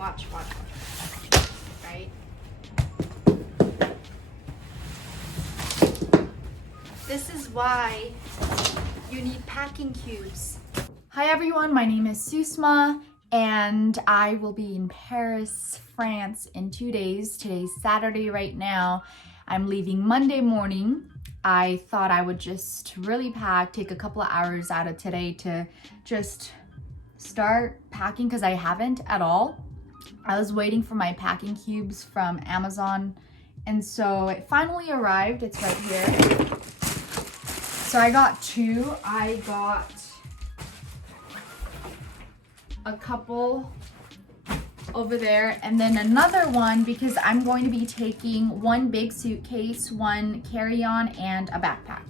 Watch. Right? This is why you need packing cubes. Hi everyone, my name is Susma and I will be in Paris, France in 2 days. Today's Saturday right now. I'm leaving Monday morning. I thought I would just really take a couple of hours out of today to just start packing because I haven't at all. I was waiting for my packing cubes from Amazon and so it finally arrived. It's right here. So I got two. I got a couple over there and then another one because I'm going to be taking one big suitcase, one carry-on, and a backpack.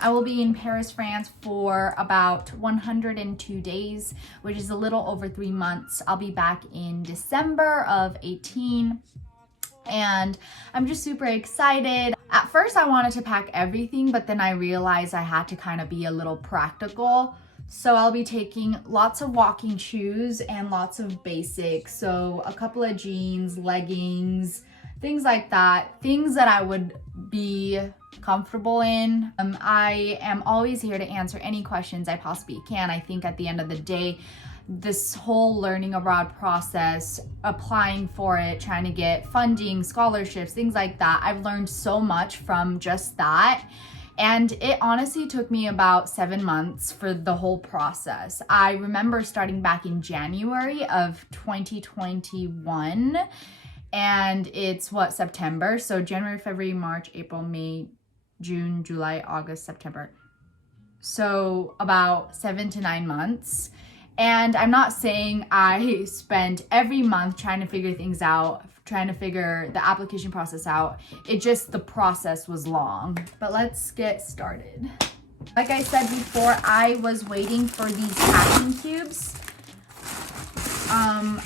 I will be in Paris, France for about 102 days, which is a little over 3 months. I'll be back in December of 18 and I'm just super excited. At first I wanted to pack everything, but then I realized I had to kind of be a little practical. So I'll be taking lots of walking shoes and lots of basics. So a couple of jeans, leggings, things like that. Things that I would be comfortable in. I am always here to answer any questions I possibly can. I think at the end of the day, this whole learning abroad process, applying for it, trying to get funding, scholarships, things like that, I've learned so much from just that. And it honestly took me about 7 months for the whole process. I remember starting back in January of 2021 and it's September. So January, February, March, April, May, June, July, August, September. So about 7 to 9 months. And I'm not saying I spent every month trying to figure things out, trying to figure the application process out. It just, the process was long. But let's get started. Like I said before, I was waiting for these packing cubes.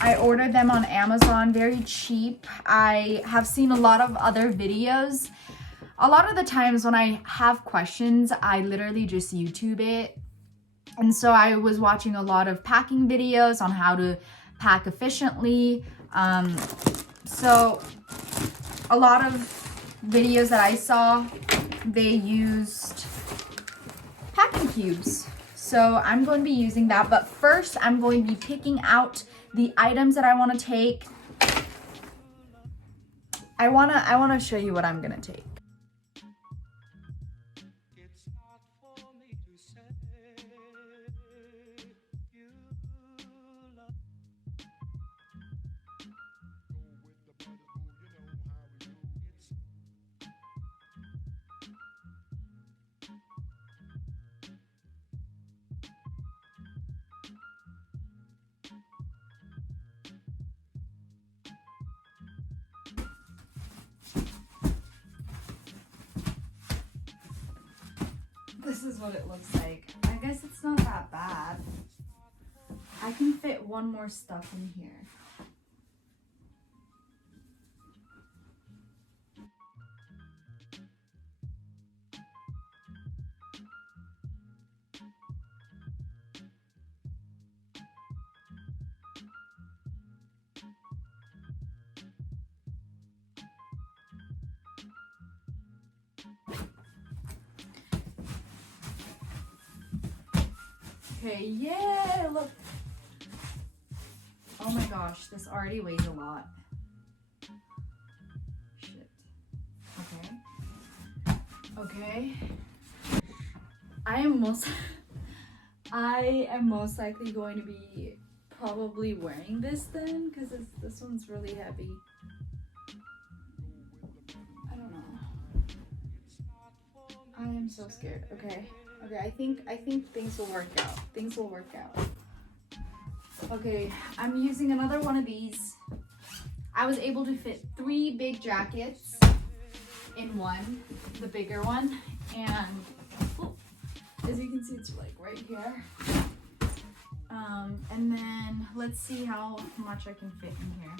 I ordered them on Amazon, very cheap. I have seen a lot of other videos. A lot of the times when I have questions, I literally just YouTube it. And so I was watching a lot of packing videos on how to pack efficiently. So a lot of videos that I saw, they used packing cubes. So I'm going to be using that. But first, I'm going to be picking out the items that I want to take. I wanna show you what I'm gonna take. This is what it looks like. I guess it's not that bad. I can fit one more stuff in here. Okay, yeah, look. Oh my gosh, this already weighs a lot. Shit. Okay. I am most likely going to be probably wearing this then, because this one's really heavy. I don't know. I am so scared. Okay, I think things will work out. Okay, I'm using another one of these. I was able to fit 3 big jackets in one, the bigger one, and as you can see, it's like right here. And then let's see how much I can fit in here.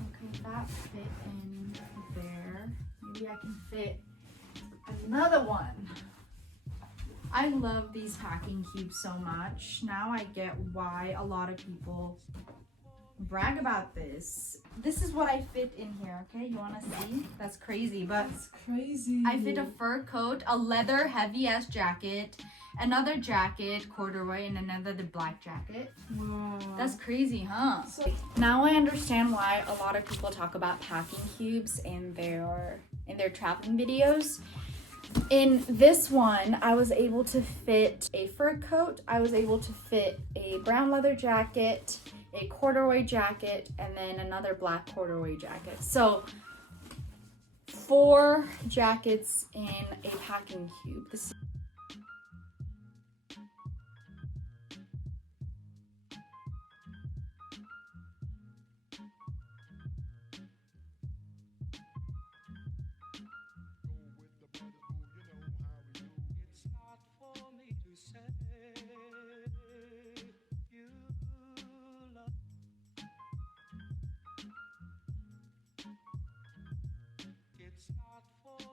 Okay, that fit in there. Maybe I can fit another one. I love these packing cubes so much. Now I get why a lot of people brag about this. This is what I fit in here, okay? You wanna see? That's crazy, but That's crazy. I fit a fur coat, a leather heavy-ass jacket, another jacket, corduroy, and another black jacket. Wow. That's crazy, huh? Now I understand why a lot of people talk about packing cubes in their traveling videos. In this one, I was able to fit a fur coat, I was able to fit a brown leather jacket, a corduroy jacket, and then another black corduroy jacket. So 4 jackets in a packing cube. This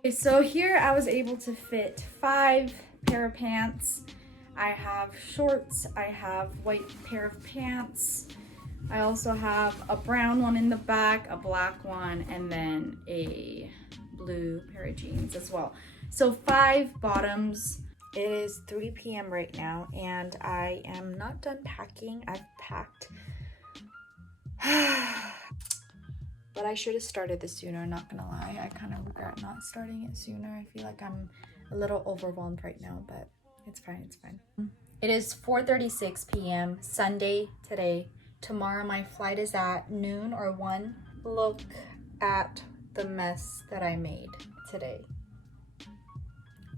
Okay, so here I was able to fit 5 pair of pants. I have shorts, I have white pair of pants. I also have a brown one in the back, a black one, and then a blue pair of jeans as well. So 5 bottoms. It is 3 p.m. right now, and I am not done packing. I've packed. But I should have started this sooner, not gonna lie. I kind of regret not starting it sooner. I feel like I'm a little overwhelmed right now, but it's fine, it's fine. It is 4:36 p.m. Sunday today. Tomorrow my flight is at noon or 1. Look at the mess that I made today.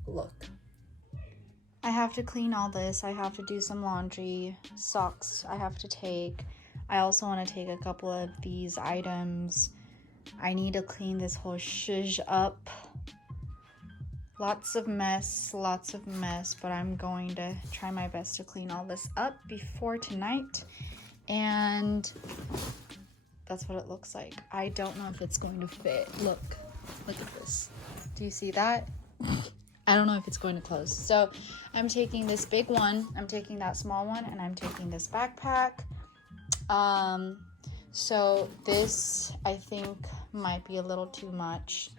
Look. I have to clean all this. I have to do some laundry, socks I have to take. I also want to take a couple of these items. I need to clean this whole shiz up. Lots of mess, but I'm going to try my best to clean all this up before tonight. And that's what it looks like. I don't know if it's going to fit. Look at this. Do you see that? I don't know if it's going to close. So I'm taking this big one, I'm taking that small one, and I'm taking this backpack. So this I think might be a little too much.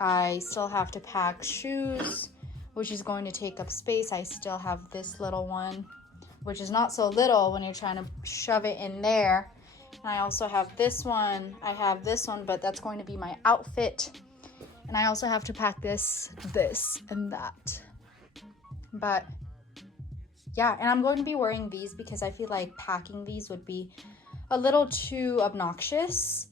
I still have to pack shoes, which is going to take up space. I still have this little one, which is not so little when you're trying to shove it in there. And I also have this one. I have this one, but that's going to be my outfit. And I also have to pack this, and that. But yeah, and I'm going to be wearing these because I feel like packing these would be a little too obnoxious.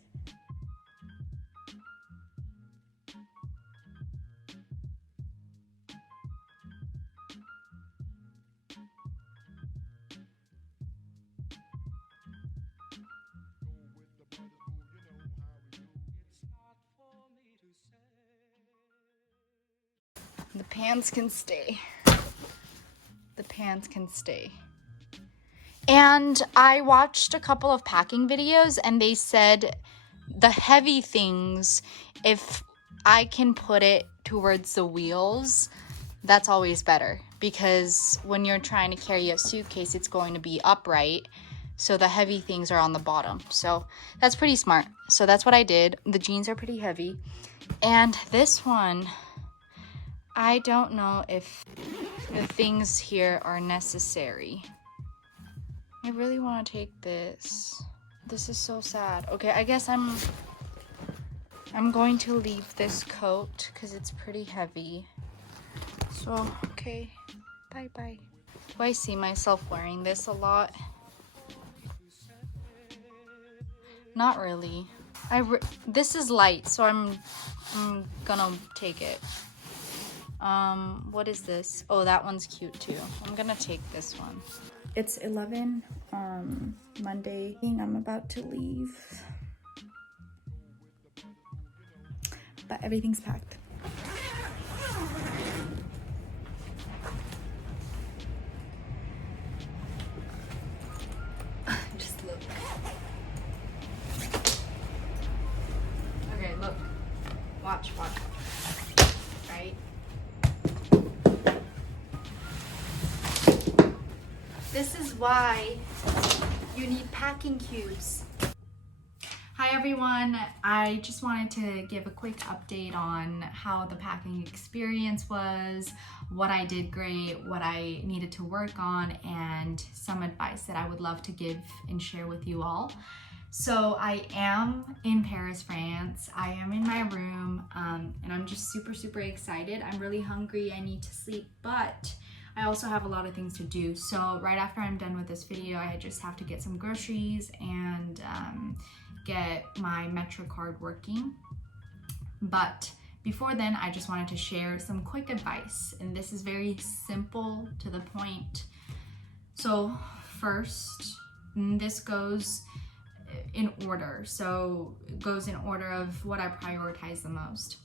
The pants can stay. The pants can stay. And I watched a couple of packing videos and they said the heavy things, if I can put it towards the wheels, that's always better. Because when you're trying to carry a suitcase, it's going to be upright. So the heavy things are on the bottom. So that's pretty smart. So that's what I did. The jeans are pretty heavy. And this one, I don't know if the things here are necessary. I really want to take this. This is so sad. Okay, I guess I'm going to leave this coat because it's pretty heavy. So, okay. Bye-bye. Do I see myself wearing this a lot? Not really. This is light, so I'm gonna take it. What is this? Oh, that one's cute too. I'm gonna take this one. It's 11 Monday. I'm about to leave, but everything's packed. Just look. Okay, look. Watch. Right? This is why you need packing cubes. Hi everyone, I just wanted to give a quick update on how the packing experience was, what I did great, what I needed to work on, and some advice that I would love to give and share with you all. So I am in Paris, France. I am in my room, and I'm just super excited. I'm really hungry, I need to sleep, but I also have a lot of things to do. So right after I'm done with this video, I just have to get some groceries and get my Metro card working. But before then, I just wanted to share some quick advice, and this is very simple to the point. So first, this goes in order. So it goes in order of what I prioritize the most.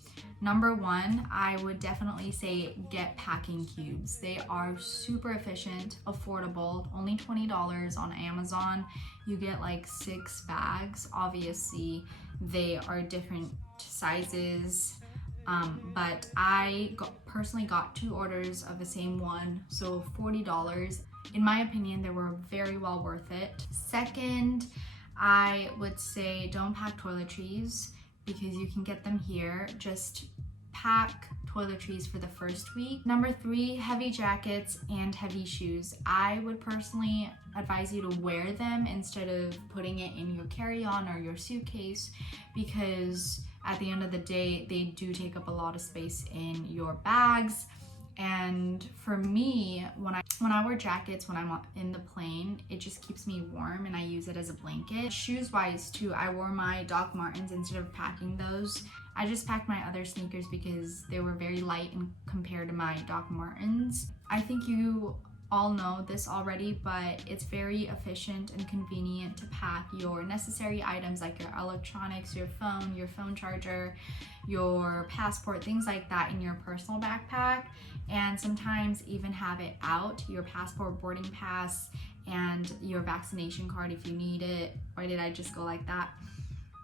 Number one, I would definitely say get packing cubes. They are super efficient, affordable, only $20 on Amazon. You get like 6 bags. Obviously, they are different sizes, but I personally got 2 orders of the same one, so $40. In my opinion, they were very well worth it. Second, I would say don't pack toiletries because you can get them here. Just pack toiletries for the first week. Number 3, heavy jackets and heavy shoes. I would personally advise you to wear them instead of putting it in your carry-on or your suitcase, because at the end of the day, they do take up a lot of space in your bags. And for me, when I wear jackets when I'm in the plane, it just keeps me warm and I use it as a blanket. Shoes wise too, I wore my Doc Martens instead of packing those. I just packed my other sneakers because they were very light compared to my Doc Martens. I think you all know this already, but it's very efficient and convenient to pack your necessary items like your electronics, your phone charger, your passport, things like that in your personal backpack, and sometimes even have it out, your passport, boarding pass, and your vaccination card if you need it. Or did I just go like that?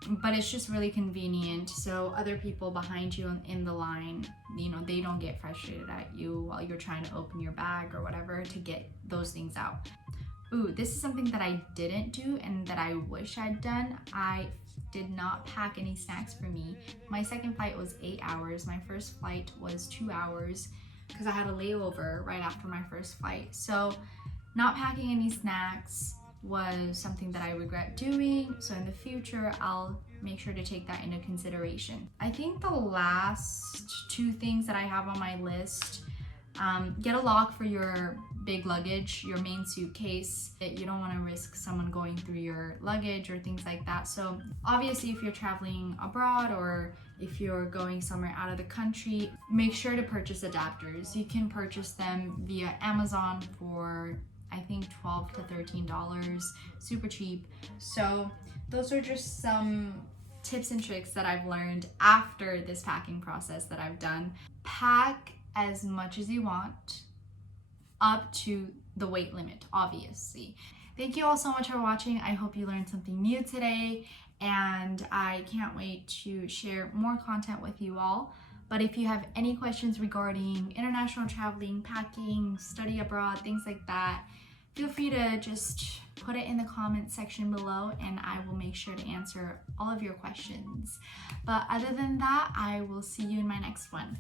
But it's just really convenient, so other people behind you in the line, you know, they don't get frustrated at you while you're trying to open your bag or whatever to get those things out. Ooh, this is something that I didn't do and that I wish I'd done. I did not pack any snacks for me. My second flight was 8 hours. My first flight was 2 hours because I had a layover right after my first flight. So not packing any snacks was something that I regret doing, so in the future I'll make sure to take that into consideration. I think the last 2 things that I have on my list, get a lock for your big luggage, your main suitcase. You don't want to risk someone going through your luggage or things like that. So obviously if you're traveling abroad or if you're going somewhere out of the country, make sure to purchase adapters. You can purchase them via Amazon for I think $12 to $13, super cheap. So those are just some tips and tricks that I've learned after this packing process that I've done. Pack as much as you want, up to the weight limit, obviously. Thank you all so much for watching. I hope you learned something new today, and I can't wait to share more content with you all. But if you have any questions regarding international traveling, packing, study abroad, things like that, feel free to just put it in the comment section below and I will make sure to answer all of your questions. But other than that, I will see you in my next one.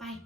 Bye.